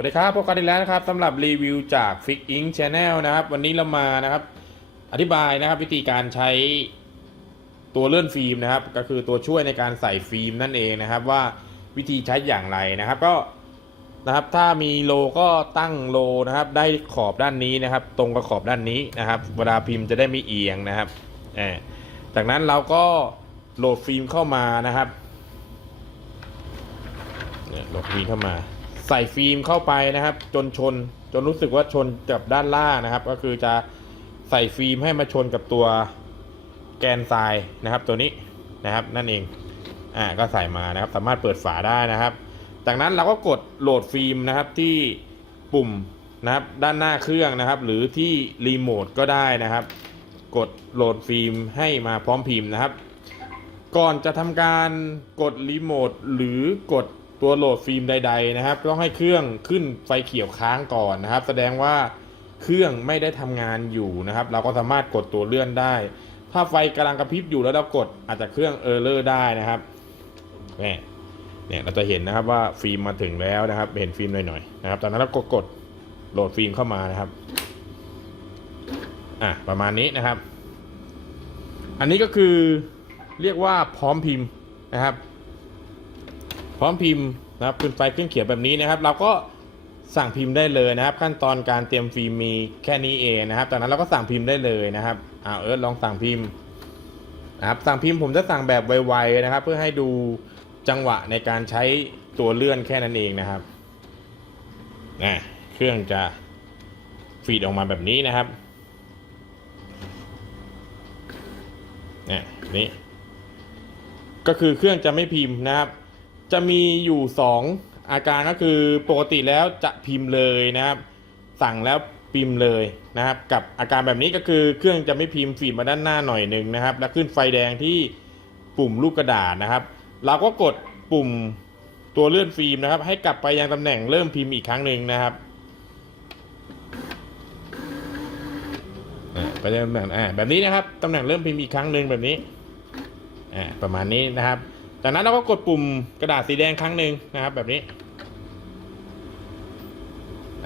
วัสดีครับพบกันอีกแล้วนะครับสำหรับรีวิวจาก Fix Ink Channel นะครับ วันนี้เรามานะครับ อธิบายนะครับวิธีการใช้ตัวเลื่อนฟิล์มนะครับ ก็คือตัวช่วยในการใส่ฟิล์มนั่นเองนะครับ ว่าวิธีใช้อย่างไรนะครับ ก็นะครับถ้ามีโลก็ตั้งโลนะครับ ได้ขอบด้านนี้นะครับ ตรงกับขอบด้านนี้นะครับ เวลาพิมพ์จะได้ไม่เอียงนะครับแอบจากนั้นเราก็โหลดฟิล์มเข้ามานะครับเนี่ยโหลดฟิล์มเข้ามา ใส่ฟิล์มเข้าไปนะครับ จนชนจนรู้สึกว่าชนกับด้านล่างนะครับ ก็คือจะใส่ฟิล์มให้มาชนกับตัวแกนทรายนะครับ ตัวนี้นะครับนั่นเองอ่าก็ใส่มานะครับ สามารถเปิดฝาได้นะครับ จากนั้นเราก็กดโหลดฟิล์มนะครับที่ปุ่มนะครับด้านหน้าเครื่องนะครับ หรือที่รีโมทก็ได้นะครับ กดโหลดฟิล์มให้มาพร้อมพิมพ์นะครับ ก่อนจะทำการกดรีโมทหรือกด ตัวโหลดฟิล์มใด ๆ นะครับต้องให้เครื่องขึ้นไฟเขียวค้างก่อนนะครับ แสดงว่าเครื่องไม่ได้ทำงานอยู่นะครับ เราก็สามารถกดตัวเลื่อนได้ ถ้าไฟกำลังกระพริบอยู่แล้วเรากดอาจจะเครื่องเออร์เลอร์ได้นะครับเนี่ยเนี่ยเราจะเห็นนะครับว่าฟิล์มมาถึงแล้วนะครับ เห็นฟิล์มหน่อยๆนะครับ ตอนนั้นเราก็กดโหลดฟิล์มเข้ามานะครับอะประมาณนี้นะครับ อันนี้ก็คือเรียกว่าพร้อมพิมพ์นะครับ พร้อมพิมพ์นะครับขึ้นไฟขึ้นเขียวแบบนี้นะครับ เราก็สั่งพิมพ์ได้เลยนะครับ ขั้นตอนการเตรียมฟิล์มมีแค่นี้เองนะครับจากนั้นเราก็สั่งพิมพ์ได้เลยนะครับเอาเอิร์ธลองสั่งพิมพ์นะครับสั่งพิมพ์ผมจะสั่งแบบไวๆนะครับ เพื่อให้ดูจังหวะในการใช้ตัวเลื่อนแค่นั้นเองนะครับนะเครื่องจะฟีดออกมาแบบนี้นะครับนี่นี่ก็คือเครื่องจะไม่พิมพ์นะครับ จะมีอยู่ 2 อาการก็คือปกติแล้วจะพิมพ์เลยนะครับ สั่งแล้วพิมพ์เลยนะครับ กับอาการแบบนี้ก็คือเครื่องจะไม่พิมพ์ฟีดมาด้านหน้าหน่อยหนึ่งนะครับ แล้วขึ้นไฟแดงที่ปุ่มลูกกระดาษนะครับ เราก็กดปุ่มตัวเลื่อนฟิล์มนะครับ ให้กลับไปยังตำแหน่งเริ่มพิมพ์อีกครั้งหนึ่งนะครับไปยังตำแหน่งอ่าแบบนี้นะครับตำแหน่งเริ่มพิมพ์อีกครั้งหนึ่งแบบนี้อ่าประมาณนี้นะครับ จากนั้นเราก็กดปุ่มกระดาษสีแดงครั้งหนึ่งนะครับ แบบนี้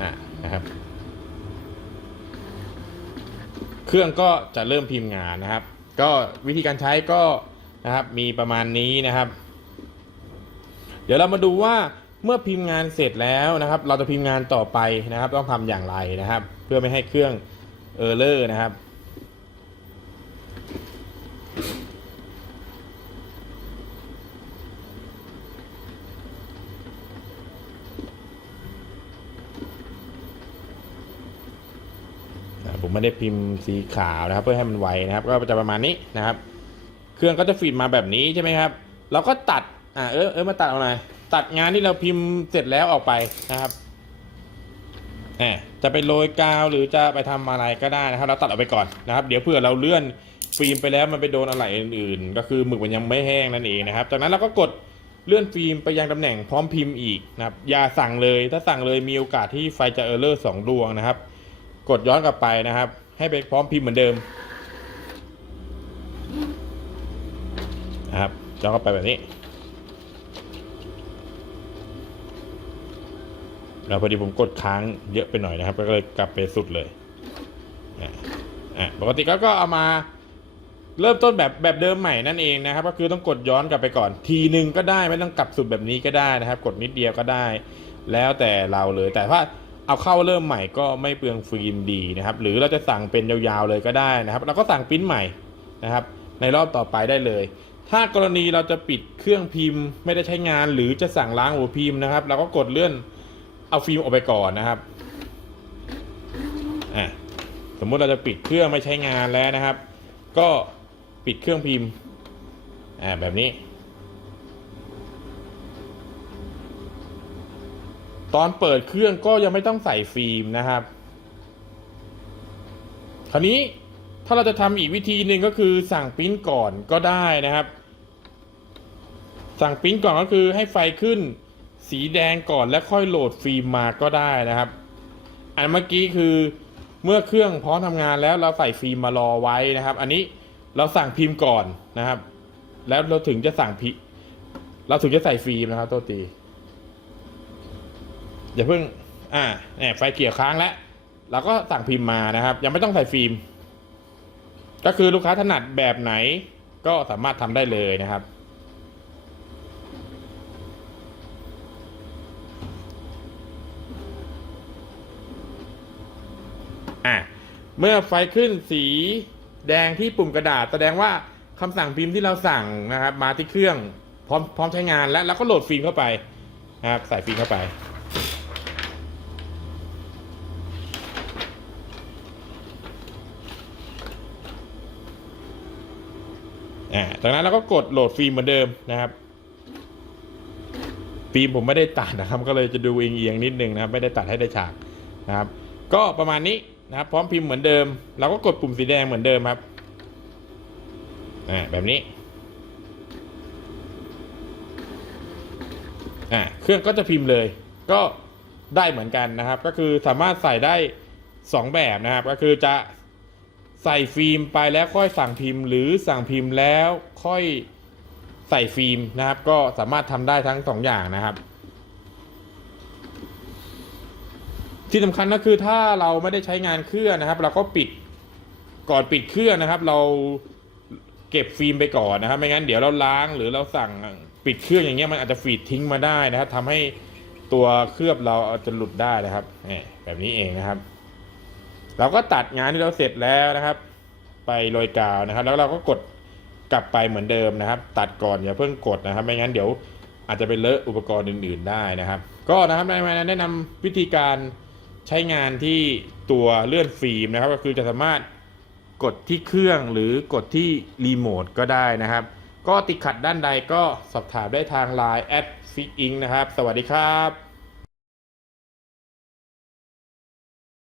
อ่านะครับ เครื่องก็จะเริ่มพิมพ์งานนะครับ ก็วิธีการใช้ก็นะครับมีประมาณนี้นะครับ เดี๋ยวเรามาดูว่าเมื่อพิมพ์งานเสร็จแล้วนะครับ เราจะพิมพ์งานต่อไปนะครับ ต้องทำอย่างไรนะครับ เพื่อไม่ให้เครื่องเออร์เลอร์นะครับ ไม่ได้พิมพ์สีขาวนะครับ เพื่อให้มันไวนะครับ ก็จะประมาณนี้นะครับ เครื่องก็จะฟีดมาแบบนี้ใช่ไหมครับ เราก็ตัดอ่าเออเออมาตัดเอาหน่อยตัดงานที่เราพิมพ์เสร็จแล้วออกไปนะครับแอบจะไปโรยกาวหรือจะไปทำอะไรก็ได้นะครับ เราตัดออกไปก่อนนะครับ เดี๋ยวเผื่อเราเลื่อนฟิล์มไปแล้วมันไปโดนอะไรอื่นๆ ก็คือหมึกมันยังไม่แห้งนั่นเองนะครับจากนั้นเราก็กดเลื่อนฟิล์มไปยังตำแหน่งพร้อมพิมพ์อีกนะครับ อย่าสั่งเลย ถ้าสั่งเลยมีโอกาสที่ไฟจะเออร์เลอร์สองดวงนะครับ กดย้อนกลับไปนะครับ ให้ไปพร้อมพิมพ์เหมือนเดิมนะครับย้อนกลับไปแบบนี้แล้วพอดีผมกดค้างเยอะไปหน่อยนะครับ ก็เลยกลับไปสุดเลยอะปกติก็ก็เอามาเริ่มต้นแบบแบบเดิมใหม่นั่นเองนะครับ ก็คือต้องกดย้อนกลับไปก่อน ทีหนึ่งก็ได้ไม่ต้องกลับสุดแบบนี้ก็ได้นะครับ กดนิดเดียวก็ได้ แล้วแต่เราเลยแต่ถ้า เอาเข้าเริ่มใหม่ก็ไม่เปลืองฟิล์มดีนะครับ หรือเราจะสั่งเป็นยาวๆเลยก็ได้นะครับเราก็สั่งปริ้นใหม่นะครับ ในรอบต่อไปได้เลย ถ้ากรณีเราจะปิดเครื่องพิมพ์ไม่ได้ใช้งาน หรือจะสั่งล้างหัวพิมพ์นะครับ เราก็กดเลื่อนเอาฟิล์มออกไปก่อนนะครับอะสมมุติเราจะปิดเครื่องไม่ใช้งานแล้วนะครับ ก็ปิดเครื่องพิมพ์อ่าแบบนี้ ตอนเปิดเครื่องก็ยังไม่ต้องใส่ฟิล์มนะครับ คราวนี้ถ้าเราจะทำอีกวิธีหนึ่งก็คือสั่งปิ้นก่อนก็ได้นะครับ สั่งปิ้นก่อนก็คือให้ไฟขึ้น สีแดงก่อนแล้วค่อยโหลดฟิล์มมาก็ได้นะครับ อันเมื่อกี้คือเมื่อเครื่องพร้อมทำงานแล้วเราใส่ฟิล์มมารอไว้นะครับ อันนี้เราสั่งพิมพ์ก่อนนะครับ แล้วเราถึงจะสั่งพิเราถึงจะใส่ฟิล์มนะครับตัวตี อย่าเพิ่งอ่าเนี่ยไฟเขียวค้างแล้วเราก็สั่งพิมพ์มานะครับ ยังไม่ต้องใส่ฟิล์ม ก็คือลูกค้าถนัดแบบไหนก็สามารถทำได้เลยนะครับอะเมื่อไฟขึ้นสีแดงที่ปุ่มกระดาษ แสดงว่าคำสั่งพิมพ์ที่เราสั่งนะครับ มาที่เครื่องพร้อมพร้อมใช้งานแล้วเราก็โหลดฟิล์มเข้าไปนะครับใส่ฟิล์มเข้าไป อ่าจากนั้นเราก็กดโหลดฟิล์มเหมือนเดิมนะครับ ฟิล์มผมไม่ได้ตัดนะครับ ก็เลยจะดูเอียงๆนิดนึงนะครับ ไม่ได้ตัดให้ได้ฉากนะครับ ก็ประมาณนี้นะครับ พร้อมพิมพ์เหมือนเดิม เราก็กดปุ่มสีแดงเหมือนเดิมครับ อ่า แบบนี้ อ่า เครื่องก็จะพิมพ์เลย ก็ได้เหมือนกันนะครับ ก็คือสามารถใส่ได้สองแบบนะครับ ก็คือจะ ใส่ฟิล์มไปแล้วค่อยสั่งพิมพ์ หรือสั่งพิมพ์แล้วค่อยใส่ฟิล์มนะครับ ก็สามารถทำได้ทั้งสองอย่างนะครับ ที่สำคัญก็คือถ้าเราไม่ได้ใช้งานเครื่องนะครับ เราก็ปิดก่อนปิดเครื่องนะครับ เราเก็บฟิล์มไปก่อนนะครับ ไม่งั้นเดี๋ยวเราล้างหรือเราสั่งปิดเครื่องอย่างเงี้ยมันอาจจะฟีดทิ้งมาได้นะครับทำให้ตัวเคลือบเราอาจจะหลุดได้นะครับนี่แบบนี้เองนะครับ เราก็ตัดงานที่เราเสร็จแล้วนะครับ ไปโรยกาวนะครับ แล้วเราก็กดกลับไปเหมือนเดิมนะครับ ตัดก่อนอย่าเพิ่งกดนะครับ ไม่งั้นเดี๋ยวอาจจะไปเลอะอุปกรณ์อื่น ๆ ได้นะครับ ก็นะครับในแนะนำวิธีการใช้งานที่ตัวเลื่อนฟิล์มนะครับ ก็คือจะสามารถกดที่เครื่องหรือกดที่รีโมทก็ได้นะครับ ก็ติดขัดด้านใดก็สอบถามได้ทาง Line แอดฟิกอิงนะครับ สวัสดีครับ